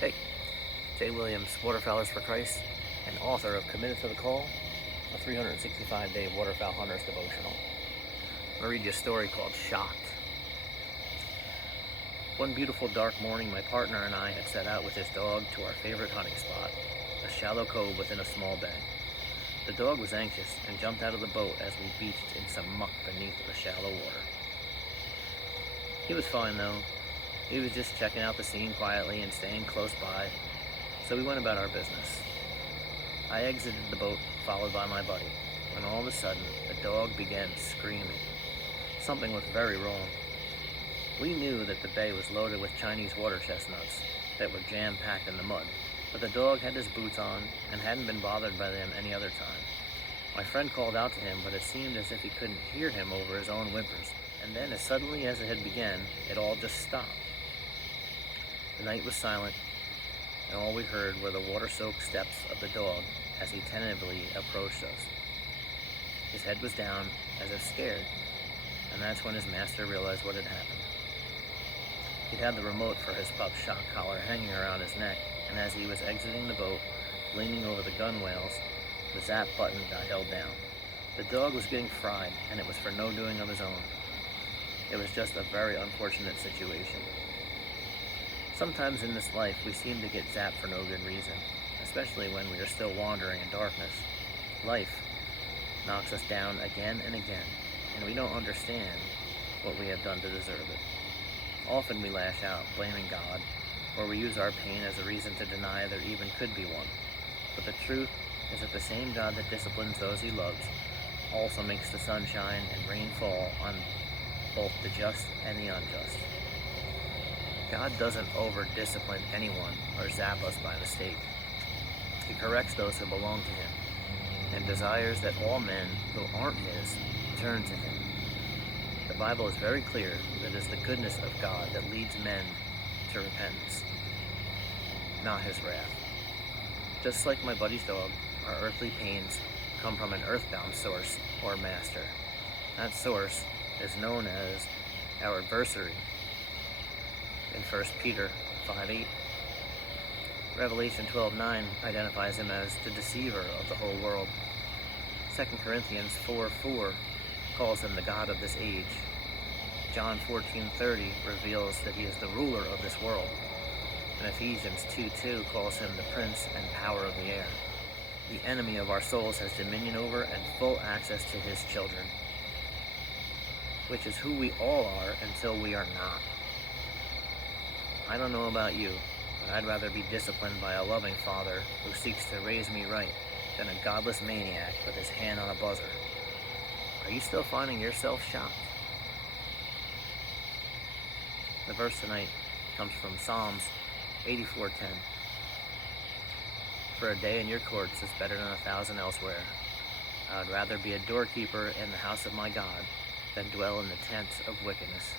Hey, Jay Williams, Waterfowlers for Christ, and author of Committed to the Call, a 365-day waterfowl hunter's devotional. I'm going to read you a story called Shocked. One beautiful dark morning, my partner and I had set out with his dog to our favorite hunting spot, a shallow cove within a small bay. The dog was anxious and jumped out of the boat as we beached in some muck beneath the shallow water. He was fine though. He was just checking out the scene quietly and staying close by, so we went about our business. I exited the boat, followed by my buddy, when all of a sudden the dog began screaming. Something was very wrong. We knew that the bay was loaded with Chinese water chestnuts that were jam-packed in the mud, but the dog had his boots on and hadn't been bothered by them any other time. My friend called out to him, but it seemed as if he couldn't hear him over his own whimpers, and then as suddenly as it had begun, it all just stopped. The night was silent, and all we heard were the water-soaked steps of the dog as he tentatively approached us. His head was down, as if scared, and that's when his master realized what had happened. He'd had the remote for his pup's shock collar hanging around his neck, and as he was exiting the boat, leaning over the gunwales, the zap button got held down. The dog was getting fried, and it was for no doing of his own. It was just a very unfortunate situation. Sometimes in this life, we seem to get zapped for no good reason, especially when we are still wandering in darkness. Life knocks us down again and again, and we don't understand what we have done to deserve it. Often we lash out, blaming God, or we use our pain as a reason to deny there even could be one. But the truth is that the same God that disciplines those he loves also makes the sun shine and rain fall on both the just and the unjust. God doesn't over-discipline anyone or zap us by mistake. He corrects those who belong to him and desires that all men who aren't his turn to him. The Bible is very clear that it is the goodness of God that leads men to repentance, not his wrath. Just like my buddy's dog, our earthly pains come from an earthbound source or master. That source is known as our adversary in 1 Peter 5:8. Revelation 12:9 identifies him as the deceiver of the whole world. 2 Corinthians 4:4 calls him the God of this age. John 14:30 reveals that he is the ruler of this world. And Ephesians 2:2 calls him the prince and power of the air. The enemy of our souls has dominion over and full access to his children, which is who we all are until we are not. I don't know about you, but I'd rather be disciplined by a loving father who seeks to raise me right than a godless maniac with his hand on a buzzer. Are you still finding yourself shocked? The verse tonight comes from Psalms 84:10. For a day in your courts is better than 1,000 elsewhere. I would rather be a doorkeeper in the house of my God than dwell in the tents of wickedness.